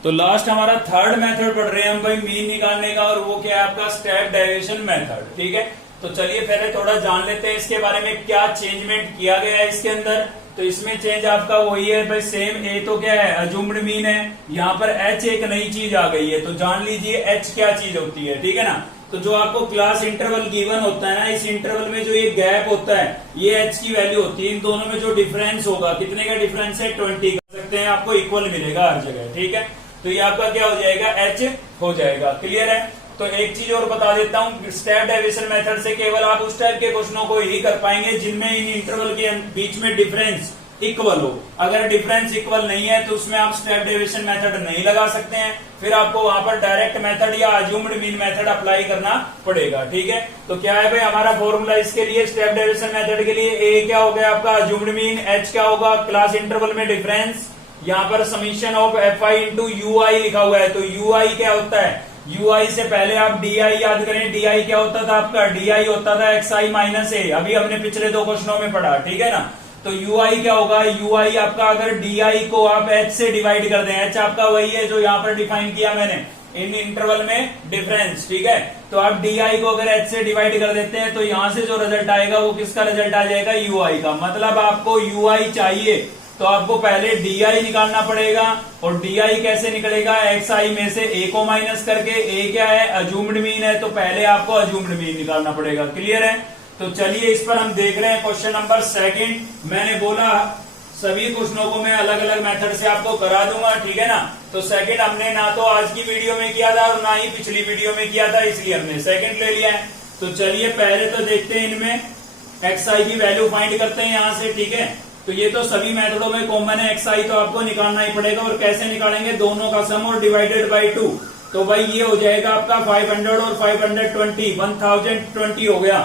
तो लास्ट हमारा थर्ड मेथड पढ़ रहे हैं हम भाई मीन निकालने का, और वो क्या है आपका स्टेप डेरिवेशन मेथड, ठीक है। तो चलिए पहले थोड़ा जान लेते हैं इसके बारे में, क्या चेंजमेंट किया गया है इसके अंदर। तो इसमें चेंज आपका वही है भाई, सेम। ए तो क्या है, अज्यूम्ड मीन है, यहाँ पर एच एक नई चीज आ गई है, तो जान लीजिए एच क्या चीज होती है, ठीक है ना। तो जो आपको क्लास इंटरवल गिवन होता है ना, इस इंटरवल में जो ये गैप होता है ये एच की वैल्यू होती है। इन दोनों में जो डिफरेंस होगा, कितने का डिफरेंस है, 20 कर सकते हैं, आपको इक्वल मिलेगा हर जगह, ठीक है। तो ये आपका क्या हो जाएगा, एच हो जाएगा। क्लियर है। तो एक चीज और बता देता हूं, स्टेप डेरिवेशन मेथड से केवल आप उस टाइप के क्वेश्चनों को ही कर पाएंगे जिनमें इन इंटरवल के बीच में डिफरेंस इक्वल हो। अगर डिफरेंस इक्वल नहीं है तो उसमें आप स्टेप डेरिवेशन मेथड नहीं लगा सकते हैं, फिर आपको वहां पर डायरेक्ट मेथड या अज्यूम्ड मीन मेथड अप्लाई करना पड़ेगा, ठीक है। तो क्या है भाई हमारा फॉर्मूला इसके लिए, स्टेप डेरिवेशन मेथड के लिए, ए क्या हो गया आपका अज्यूम्ड मीन, एच क्या होगा क्लास इंटरवल में डिफरेंस, यहाँ पर summation of F I into U I लिखा हुआ है। तो यू आई क्या होता है, यूआई से पहले आप डीआई याद करें, डीआई क्या होता था आपका, डीआई होता था एक्सआई माइनस ए, अभी हमने पिछले 2 क्वेश्चनों में पढ़ा, ठीक है ना। तो यूआई क्या होगा, यूआई आपका अगर डीआई को आप एच से डिवाइड कर दें, एच आपका वही है जो यहाँ पर डिफाइन किया मैंने, इन इंटरवल में डिफरेंस, ठीक है। तो आप डीआई को अगर एच से डिवाइड कर देते हैं तो यहां से जो रिजल्ट आएगा वो किसका रिजल्ट आ जाएगा, यूआई का। मतलब आपको यूआई चाहिए तो आपको पहले डीआई निकालना पड़ेगा, और डीआई कैसे निकलेगा, एक्सआई में से ए को माइनस करके। ए क्या है, अज्यूम्ड मीन है, तो पहले आपको अज्यूम्ड मीन निकालना पड़ेगा। क्लियर है। तो चलिए इस पर हम देख रहे हैं क्वेश्चन नंबर 2। मैंने बोला सभी क्वेश्चनों को मैं अलग अलग मेथड से आपको करा दूंगा, ठीक है ना। तो 2 हमने ना तो आज की वीडियो में किया था और ना ही पिछली वीडियो में किया था, इसलिए हमने 2 ले लिया है। तो चलिए पहले तो देखते हैं इनमें एक्सआई की वैल्यू फाइंड करते हैं यहां से, ठीक है। तो ये तो सभी मेथडों में कॉमन है, एक्सआई तो आपको निकालना ही पड़ेगा, और कैसे निकालेंगे, दोनों का सम और डिवाइडेड बाय 2। तो भाई ये हो जाएगा आपका 500 और 520 1020 हो गया,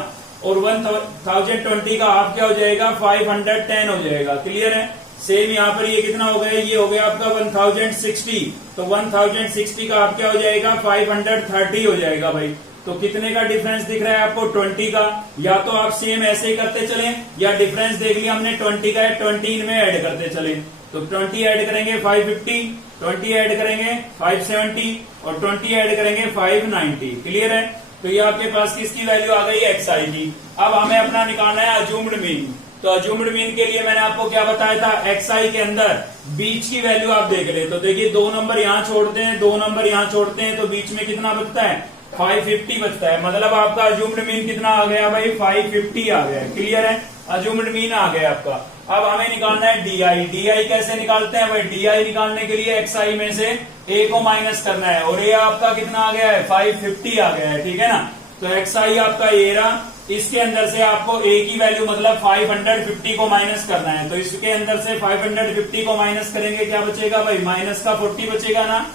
और 1020 का हाफ क्या हो जाएगा 510 हो जाएगा। क्लियर है। सेम यहाँ पर ये कितना हो गया, ये हो गया आपका 1060, तो 1060 का हाफ क्या हो जाएगा 530 हो जाएगा भाई। तो कितने का डिफरेंस दिख रहा है आपको 20 का। या तो आप सेम ऐसे ही करते चलें, या डिफरेंस देख लिया हमने 20 का है, 20 इनमें ऐड करते चले। तो 20 ऐड करेंगे 550, 20 ऐड करेंगे 570 और 20 ऐड करेंगे 590। क्लियर है। तो ये आपके पास किसकी वैल्यू आ गई XI की। अब हमें अपना निकालना है अज्यूम्ड मीन। तो अज्यूम्ड मीन के लिए मैंने आपको क्या बताया था, XI के अंदर बीच की वैल्यू आप देख ले। तो देखिए 2 नंबर यहाँ छोड़ते हैं, 2 नंबर यहाँ छोड़ते हैं, तो बीच में कितना बचता है 550 बचता है। मतलब आपका अज्यूम्ड मीन कितना आ गया भाई 550 आ गया। क्लियर है। अज्यूम्ड मीन आ गया आपका। अब हमें निकालना है DI। DI कैसे निकालते हैं भाई, DI निकालने के लिए XI में से A को माइनस करना है, और A आपका कितना आ गया है 550 आ गया है। ठीक है ना। तो XI आपका ये रहा, इसके अंदर से आपको A की वैल्यू मतलब 550 को माइनस करना है। तो इसके अंदर से 550 को माइनस करेंगे, क्या बचेगा भाई माइनस का 40 बचेगा ना।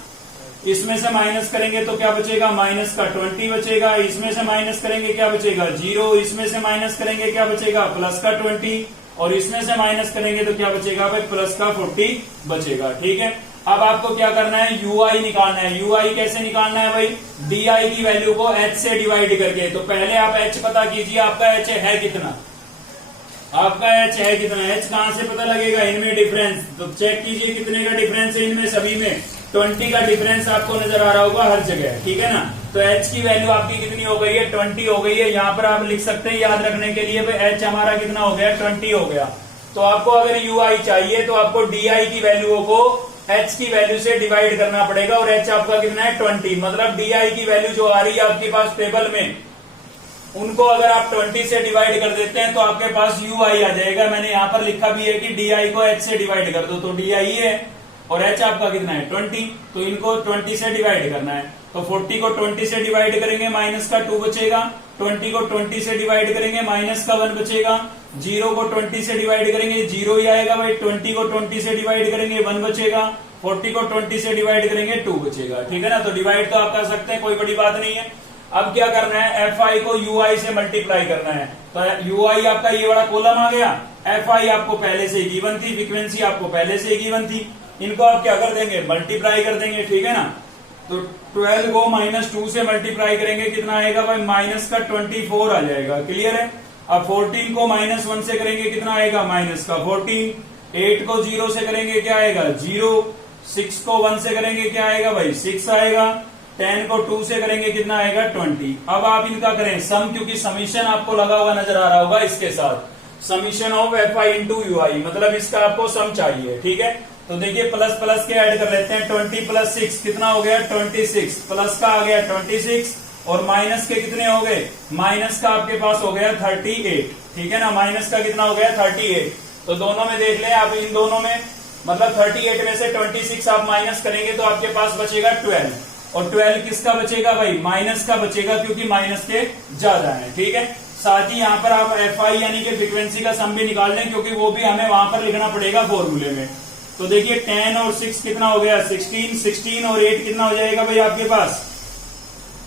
इसमें से माइनस करेंगे तो क्या बचेगा माइनस का 20 बचेगा। इसमें से माइनस करेंगे क्या बचेगा 0। इसमें से माइनस करेंगे क्या बचेगा प्लस का 20, और इसमें से माइनस करेंगे तो क्या बचेगा भाई प्लस का 40 बचेगा। ठीक है। अब आपको क्या करना है UI निकालना है। UI कैसे निकालना है भाई, DI की वैल्यू को H से डिवाइड करके। तो पहले आप H पता कीजिए, आपका H है कितना, आपका H है कितना। H कहां से पता लगेगा, इनमें डिफरेंस। तो चेक कीजिए कितने का डिफरेंस है इनमें सभी में, 20 का डिफरेंस आपको नजर आ रहा होगा हर जगह। ठीक है ना। तो H की वैल्यू आपकी कितनी हो गई है 20 हो गई है। यहाँ पर आप लिख सकते हैं याद रखने के लिए भाई H हमारा कितना हो गया 20 हो गया। तो आपको अगर UI चाहिए तो आपको DI की वैल्यू को H की वैल्यू से डिवाइड करना पड़ेगा, और H आपका कितना है 20। मतलब DI की वैल्यू जो आ रही है आपके पास टेबल में, उनको अगर आप 20 से डिवाइड कर देते हैं तो आपके पास UI आ जाएगा। मैंने यहाँ पर लिखा भी है कि DI को H से डिवाइड कर दो, तो DI है और H आपका कितना है 20, तो इनको 20 से डिवाइड करना है। तो 40 को 20 से डिवाइड करेंगे माइनस का 2 बचेगा, 20 को 20 से डिवाइड करेंगे माइनस का 1 बचेगा, 0 को 20 से डिवाइड करेंगे 0 ही आएगा भाई, 20 को 20 से डिवाइड करेंगे 1 बचेगा, 40 को 20 से डिवाइड करेंगे 2 बचेगा। ठीक है ना। तो डिवाइड तो आप कर सकते हैं, कोई बड़ी बात नहीं है। अब क्या करना है, FI को UI से मल्टीप्लाई करना है। तो UI आपका ये बड़ा कॉलम आ गया, FI आपको पहले से गिवन थी, फ्रीक्वेंसी आपको पहले से गिवन थी, इनको आप क्या कर देंगे मल्टीप्लाई कर देंगे। ठीक है ना। तो 12 को -2 से मल्टीप्लाई करेंगे, कितना आएगा भाई माइनस का 24 आ जाएगा। क्लियर है। अब 14 को -1 से करेंगे, कितना आएगा माइनस का 14, 8 को 0 से करेंगे क्या आएगा 0, 6 को 1 से करेंगे क्या आएगा भाई 6 आएगा, 10 को 2 से करेंगे कितना आएगा 20। अब आप इनका करें सम, क्योंकि समीशन आपको लगा हुआ नजर आ रहा होगा इसके साथ, summation of FI into UI, मतलब इसका आपको सम चाहिए। ठीक है। तो देखिए प्लस प्लस के ऐड कर लेते हैं, 20 + 6 कितना हो गया 26, प्लस का आ गया 26, और माइनस के कितने हो गए, माइनस का आपके पास हो गया 38। ठीक है ना। माइनस का कितना हो गया 38। तो दोनों में देख लें आप, इन दोनों में मतलब 38 में से 26 आप माइनस करेंगे तो आपके पास बचेगा 12, और 12 किसका बचेगा भाई माइनस का बचेगा, क्योंकि माइनस के ज्यादा है। ठीक है। साथ ही यहाँ पर आप FI यानी कि फ्रीक्वेंसी का सम भी निकाल लें, क्योंकि वो भी हमें वहां पर लिखना पड़ेगा फॉर्मूले में। तो देखिए 10 और 6 कितना हो गया 16, 16 और 8 कितना हो जाएगा भाई आपके पास,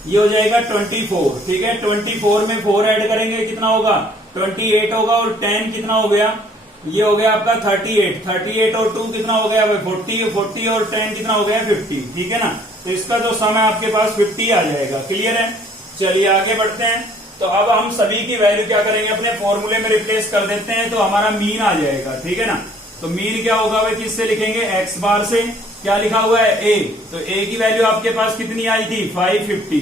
ये हो जाएगा 24। ठीक है। 24 में 4 ऐड करेंगे कितना होगा 28 होगा, और 10 कितना हो गया, ये हो गया आपका 38, 38 और 2 कितना हो गया भाई 40, 40 और 10 कितना हो गया 50। ठीक है ना। तो इसका जो सम है आपके पास 50 आ जाएगा। क्लियर है। चलिए आगे बढ़ते हैं। तो अब हम सभी की वैल्यू क्या करेंगे, अपने फॉर्मूले में रिप्लेस कर देते हैं, तो हमारा मीन आ जाएगा। ठीक है ना। तो मीन क्या होगा भाई, किससे लिखेंगे x बार से, क्या लिखा हुआ है a, तो a की वैल्यू आपके पास कितनी आई थी 550,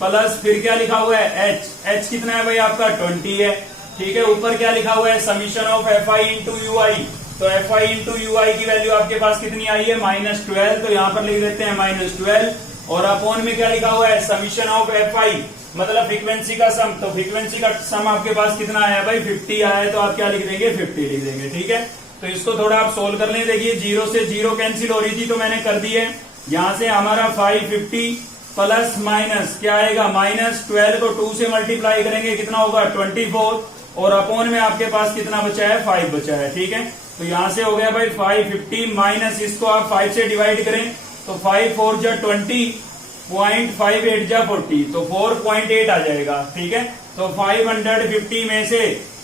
प्लस फिर क्या लिखा हुआ है h कितना है भाई आपका 20 है। ठीक है। ऊपर क्या लिखा हुआ है summation of FI into UI, तो FI इंटू UI की वैल्यू आपके पास कितनी आई है -12, तो यहाँ पर लिख देते हैं -12, और अपॉन में क्या लिखा हुआ है समीशन ऑफ FI मतलब फ्रीक्वेंसी का सम, तो फ्रीक्वेंसी का सम आपके पास कितना आया भाई 50 आया है, तो आप क्या लिख देंगे 50 लिख देंगे। ठीक है। तो इसको थोड़ा आप सोल्व कर लें। देखिए 0 से 0 कैंसिल हो रही थी, तो मैंने कर दी है। यहां से हमारा 550 प्लस माइनस क्या आएगा -12 को 2 से मल्टीप्लाई करेंगे कितना होगा 24, और अपॉन में आपके पास कितना बचा है 5 बचा है। ठीक है। तो यहां से हो गया भाई 550 माइनस इसको आप 5 से डिवाइड करें, तो 5 4 जा 20, 0.58 जा 40, तो 4.8 आ जाएगा। ठीक है, तो 550 में से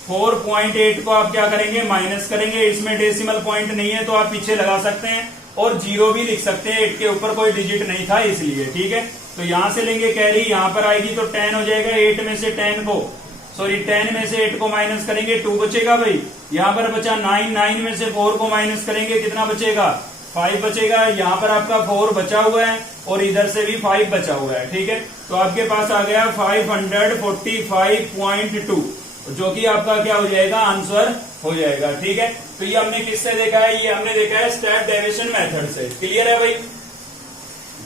4.8 को आप क्या करेंगे, माइनस करेंगे। इसमें डेसिमल पॉइंट नहीं है तो आप पीछे लगा सकते हैं और 0 भी लिख सकते हैं, 8 के ऊपर कोई डिजिट नहीं था इसलिए। ठीक है, तो यहां से लेंगे कैरी, यहां पर आएगी तो 10 हो जाएगा। 8 में से 10 को 10 में से 8 को माइनस करेंगे, 2 बचेगा भाई। यहाँ पर बचा 9, 9 में से 4 को माइनस करेंगे, कितना बचेगा, 5 बचेगा। यहाँ पर आपका 4 बचा हुआ है और इधर से भी 5 बचा हुआ है। ठीक है, तो आपके पास आ गया 545.2, जो कि आपका क्या हो जाएगा, आंसर हो जाएगा। ठीक है, तो ये हमने किससे देखा है, ये हमने देखा है स्टेप डेविएशन मेथड से। क्लियर है भाई।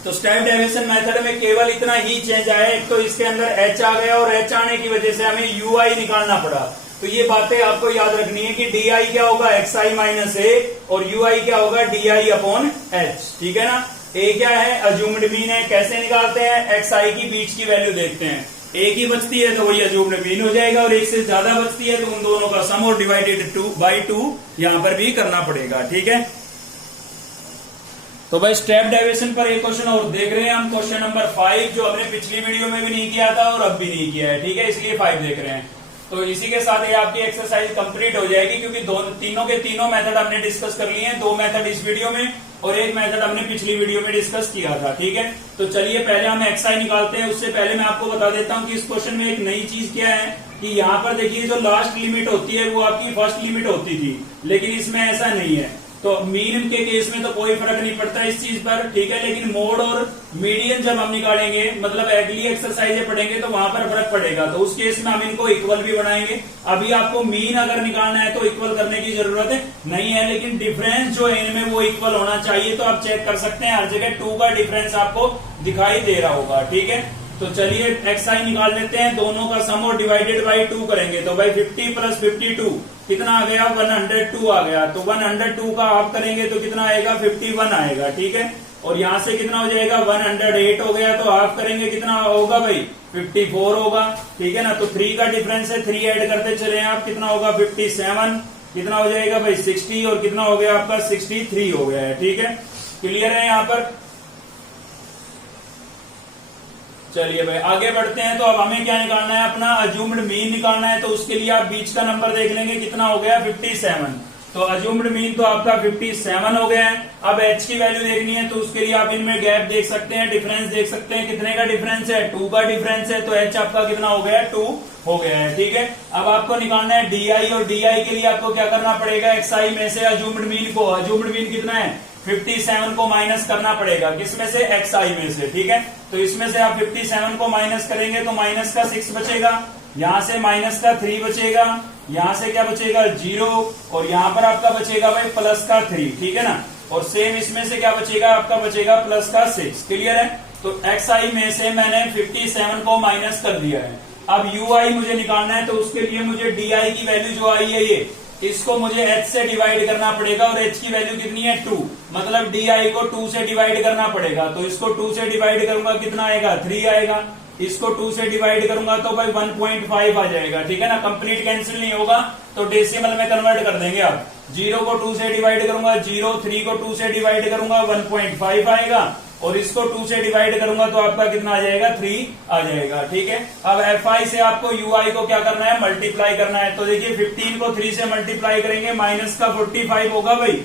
तो स्टेप डेविएशन मेथड में केवल इतना ही चेंज आया, एक तो इसके अंदर h आ गया और h आने की वजह से हमें ui निकालना पड़ा। तो ये बातें आपको याद रखनी है कि di क्या होगा, xi माइनस a, और ui क्या होगा, di अपॉन h। ठीक है ना। a क्या है, अज्यूम्ड मीन है। कैसे निकालते हैं, xi की बीच की वैल्यू देखते हैं। एक ही बचती है तो वही अज्यूम्ड मीन हो जाएगा, और एक से ज्यादा बचती है तो उन दोनों का सम और डिवाइडेड बाई 2 यहां पर भी करना पड़ेगा। ठीक है, तो भाई स्टेप डेविएशन पर एक क्वेश्चन और देख रहे हैं हम, क्वेश्चन नंबर 5, जो हमने पिछली वीडियो में भी नहीं किया था और अब भी नहीं किया है। ठीक है, इसलिए 5 देख रहे हैं। तो इसी के साथ ये आपकी एक्सरसाइज कंप्लीट हो जाएगी, क्योंकि तीनों के तीनों मेथड हमने डिस्कस कर लिए हैं। 2 मेथड इस वीडियो में और एक मेथड हमने पिछली वीडियो में डिस्कस किया था। ठीक है, तो चलिए पहले हम एक्सआई निकालते हैं। उससे पहले मैं आपको बता देता हूं कि इस क्वेश्चन में एक नई चीज क्या है कि यहाँ पर देखिए जो लास्ट लिमिट होती है वो आपकी फर्स्ट लिमिट होती थी, लेकिन इसमें ऐसा नहीं है। तो मीन के केस में तो कोई फर्क नहीं पड़ता इस चीज पर। ठीक है, लेकिन मोड और मीडियन जब हम निकालेंगे, मतलब अगली एक्सरसाइज पढ़ेंगे तो वहां पर फर्क पड़ेगा। तो उस केस में हम इनको इक्वल भी बनाएंगे। अभी आपको मीन अगर निकालना है तो इक्वल करने की जरूरत नहीं है, लेकिन डिफरेंस जो है इनमें वो इक्वल होना चाहिए। तो आप चेक कर सकते हैं, हर जगह 2 का डिफरेंस आपको दिखाई दे रहा होगा। ठीक है, तो चलिए एक्सआई निकाल लेते हैं। दोनों का सम और डिवाइडेड बाई 2 करेंगे, तो भाई 50 प्लस 52 कितना आ गया, 102 आ गया। तो 102 का हाफ करेंगे तो कितना आएगा, 51 आएगा। ठीक है, और यहां से कितना हो जाएगा, 108 हो गया। तो हाफ करेंगे कितना होगा भाई, 54 होगा। ठीक है ना, तो 3 का डिफरेंस है, 3 ऐड करते चले आप, कितना होगा 57, कितना हो जाएगा भाई 60, और कितना हो गया आपका 63 हो गया है। ठीक है, क्लियर है यहाँ पर। चलिए भाई आगे बढ़ते हैं। तो अब हमें क्या निकालना है, अपना अज्यूम्ड मीन निकालना है। तो उसके लिए आप बीच का नंबर देख लेंगे, कितना हो गया 57। तो अज्यूम्ड मीन तो आपका 57 हो गया है। अब h की वैल्यू देखनी है, तो उसके लिए आप इनमें गैप देख सकते हैं, डिफरेंस देख सकते हैं। कितने का डिफरेंस है, 2 का डिफरेंस है। तो h आपका कितना हो गया है, 2 हो गया है। ठीक है, अब आपको निकालना है डी, और डी के लिए आपको क्या करना पड़ेगा, xi में से अज्यूम्ड मीन को, अज्यूम्ड मीन कितना है 57 को माइनस करना पड़ेगा, किसमें से, xi में से। ठीक है, तो इसमें से आप 57 को माइनस करेंगे तो माइनस का 6 बचेगा, यहां से माइनस का 3 बचेगा, यहां से क्या बचेगा 0, और यहां पर आपका बचेगा भाई प्लस का 3। ठीक है ना, और सेम इसमें से क्या बचेगा, आपका बचेगा प्लस का 6। क्लियर है, तो xi में से मैंने 57 को माइनस कर दिया है। अब ui मुझे निकालना है, तो उसके लिए मुझे di की वैल्यू जो आई है, ये इसको मुझे h से डिवाइड करना पड़ेगा, और h की वैल्यू कितनी है 2, मतलब di को 2 से डिवाइड करना पड़ेगा। तो इसको 2 से डिवाइड करूंगा, कितना आएगा 3 आएगा। इसको 2 से डिवाइड करूंगा तो भाई 1.5 आ जाएगा। ठीक है ना, कंप्लीट कैंसिल नहीं होगा तो डेसिमल में कन्वर्ट कर देंगे आप। 0 को 2 से डिवाइड करूंगा 0, 3 को 2 से डिवाइड करूंगा 1.5 आएगा, और इसको 2 से डिवाइड करूंगा तो आपका कितना आ जाएगा 3 आ जाएगा। ठीक है, अब fi से आपको ui को क्या करना है, मल्टीप्लाई करना है। तो देखिए 15 को 3 से मल्टीप्लाई करेंगे, माइनस का 45 होगा भाई,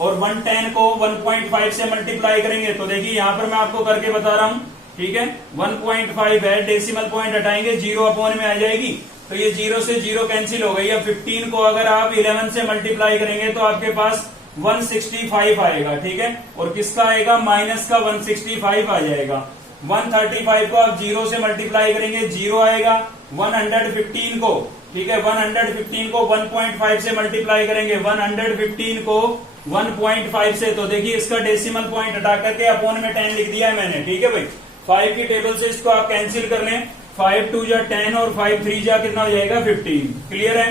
और 110 को 1.5 से मल्टीप्लाई करेंगे। तो देखिए यहाँ पर मैं आपको करके बता रहा हूँ। ठीक है, 1.5 है, डेसिमल पॉइंट हटाएंगे 0 अपॉन में आ जाएगी, तो ये 0 से 0 कैंसिल हो गई। अब 15 को अगर आप 11 से मल्टीप्लाई करेंगे तो आपके पास 165 आएगा। ठीक है, और किसका आएगा, माइनस का 165 आ जाएगा। 135 को आप 0 से मल्टीप्लाई करेंगे 0 आएगा। 115 को, ठीक है, 115 को 1.5 से मल्टीप्लाई करेंगे, 115 को 1.5 से, तो देखिए इसका डेसिमल पॉइंट हटा करके अपॉन में 10 लिख दिया है मैंने। ठीक है भाई, 5 की टेबल से इसको आप कैंसिल कर लें, 5 2 जा 10 और 5 3 जा कितना हो जाएगा 15। क्लियर है,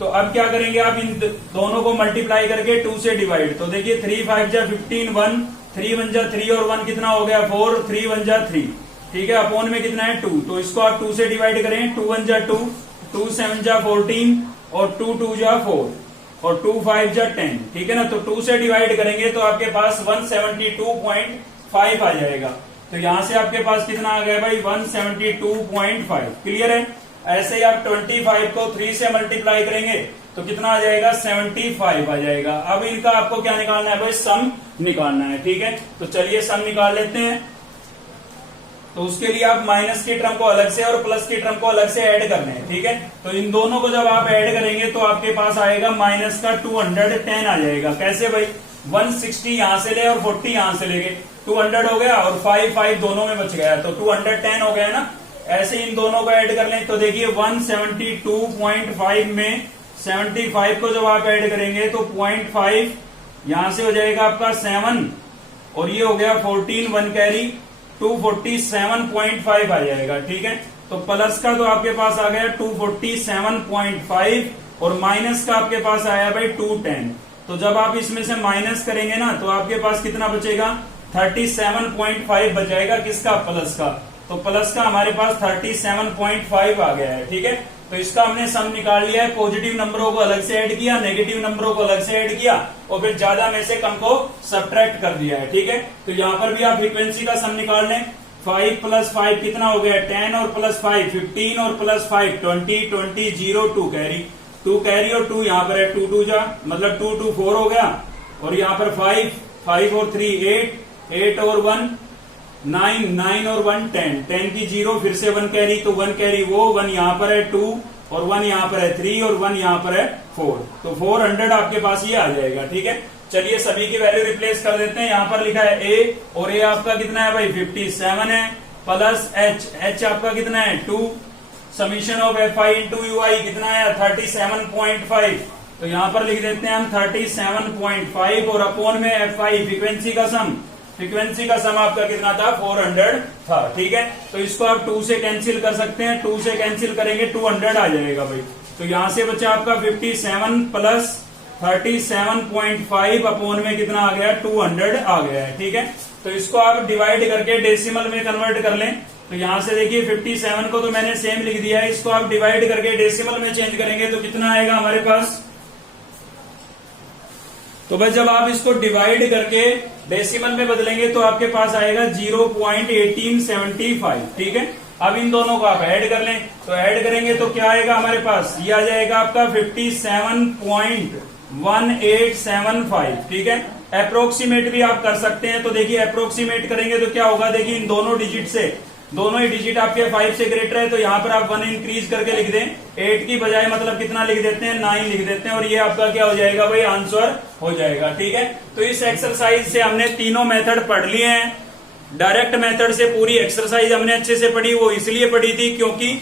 तो अब क्या करेंगे आप, इन दोनों को मल्टीप्लाई करके 2 से डिवाइड। तो देखिए 3 5 जा 15, 1 3 1 जा 3 और 1 कितना हो गया 4, 3 1 जा 3। ठीक है, अपॉन में कितना है 2, तो इसको आप 2 से डिवाइड करें, 2 1 जा 2, 2 7 जा 14 और 2 2 जा 4 और 2 5 जा 10। ठीक है ना, तो 2 से डिवाइड करेंगे तो आपके पास 172.5 आ जाएगा। तो यहां से आपके पास कितना आ गया भाई 172.5। क्लियर है। ऐसे ही आप 25 को 3 से मल्टीप्लाई करेंगे तो कितना आ जाएगा 75 आ जाएगा। अब इनका आपको क्या निकालना है भाई, सम निकालना है। ठीक है, तो चलिए सम निकाल लेते हैं। तो उसके लिए आप माइनस की टर्म को अलग से और प्लस की टर्म को अलग से ऐड करने हैं। ठीक है, तो इन दोनों को जब आप ऐड करेंगे तो आपके पास आएगा माइनस का 210 आ जाएगा। कैसे भाई, 160 यहां से ले और 40 यहां से लेंगे, 200 हो गया और 5 दोनों में बच गया, तो 210 हो गया ना। ऐसे इन दोनों को ऐड कर लें तो देखिए 172.5 में 75 को जब आप ऐड करेंगे तो 0.5 यहां से हो जाएगा आपका 7 और ये हो गया 14, 1 कैरी 247.5 आ जाएगा। ठीक है, तो प्लस का तो आपके पास आ गया 247.5 और माइनस का आपके पास आया भाई 210। तो जब आप इसमें से माइनस करेंगे ना तो आपके पास कितना बचेगा 37.5 बच जाएगा। किसका, प्लस का। तो प्लस का हमारे पास 37.5 आ गया है। ठीक है, तो इसका हमने सम निकाल लिया है। पॉजिटिव नंबरों को अलग से ऐड किया, नेगेटिव नंबरों को अलग से ऐड किया और फिर ज्यादा में से कम को सब्ट्रैक्ट कर दिया है। ठीक है, तो यहाँ पर भी आप फ्रीक्वेंसी का सम निकाल लें। 5 + 5 कितना हो गया 10 और प्लस 5 15 और प्लस 5 20 20 0 2 कैरी 2 कैरी और 2 यहाँ पर है 2 2 जा मतलब 2 2 4 हो गया और यहाँ पर 5 और 3 8 और 1 9 9 और 1 10 10 की 0 फिर से 1 कैरी तो 1 कैरी वो 1 यहाँ पर है 2 और 1 यहाँ पर है 3 और 1 यहाँ पर है 4, तो 400 आपके पास ये आ जाएगा। ठीक है, चलिए सभी की वैल्यू रिप्लेस कर देते हैं। यहाँ पर लिखा है ए और ए आपका कितना है भाई 57 है प्लस एच आपका कितना है 2 summation of F I into U I कितना है 37.5। तो यहाँ पर लिख देते हैं हम 37.5 और अपोन में एफ आई फ्रीक्वेंसी का सम आपका कितना था 400 था। ठीक है, तो इसको आप 2 से कैंसिल कर सकते हैं, 2 से कैंसिल करेंगे 200 आ जाएगा भाई। तो यहां से बचा आपका 57 प्लस 37.5 अपोन में कितना आ गया 200 आ गया है। ठीक है, तो इसको आप डिवाइड करके डेसिमल में कन्वर्ट कर लें। तो यहां से देखिए 57 को तो मैंने सेम लिख दिया है, इसको आप डिवाइड करके डेसिमल में चेंज करेंगे तो कितना आएगा हमारे पास। तो भाई जब आप इसको डिवाइड करके डेसिमल में बदलेंगे तो आपके पास आएगा 0.1875। ठीक है, अब इन दोनों को आप ऐड कर लें तो ऐड करेंगे तो क्या आएगा हमारे पास, ये आ जाएगा आपका 57.1875। ठीक है, अप्रोक्सीमेट भी आप कर सकते हैं। तो देखिए अप्रोक्सीमेट करेंगे तो क्या होगा, देखिए इन दोनों डिजिट से दोनों ही डिजिट आपके 5 से ग्रेटर है तो यहाँ पर आप 1 इंक्रीज करके लिख दें, 8 की बजाय मतलब कितना लिख देते हैं 9 लिख देते हैं और ये आपका क्या हो जाएगा भाई आंसर हो जाएगा। ठीक है, तो इस एक्सरसाइज से हमने तीनों मेथड पढ़ लिए हैं। डायरेक्ट मेथड से पूरी एक्सरसाइज हमने अच्छे से पढ़ी, वो इसलिए पढ़ी थी क्योंकि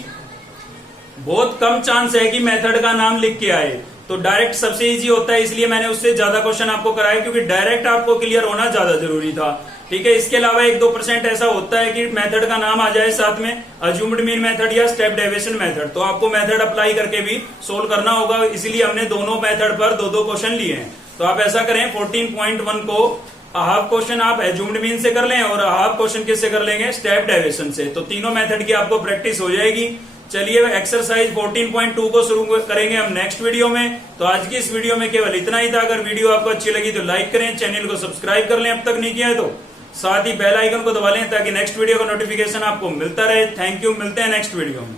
बहुत कम चांस है कि मेथड का नाम लिख के आए, तो डायरेक्ट सबसे इजी होता है, इसलिए मैंने उससे ज्यादा क्वेश्चन आपको कराया क्योंकि डायरेक्ट आपको क्लियर होना ज्यादा जरूरी था। ठीक है, इसके अलावा 1-2% ऐसा होता है कि मेथड का नाम आ जाए साथ में, अज्यूम्ड मीन मेथड या स्टेप डेविएशन मेथड, तो आपको मेथड अप्लाई करके भी सोल्व करना होगा। इसलिए हमने दोनों मेथड पर 2-2 क्वेश्चन लिए हैं। तो आप ऐसा करें 14.1 को हाफ क्वेश्चन आप एज्यूम्ड मीन से कर लें और हाफ क्वेश्चन किससे कर लेंगे, स्टेप डेविएशन से। तो तीनों मेथड की आपको प्रैक्टिस हो जाएगी। चलिए एक्सरसाइज 14.2 को शुरू करेंगे हम नेक्स्ट वीडियो में। तो आज की इस वीडियो में केवल इतना ही था। अगर वीडियो आपको अच्छी लगी तो लाइक करें, चैनल को सब्सक्राइब कर लें अब तक नहीं किया है तो, साथ ही बेल आइकन को दबा लें ताकि नेक्स्ट वीडियो का नोटिफिकेशन आपको मिलता रहे। थैंक यू, मिलते हैं नेक्स्ट वीडियो में।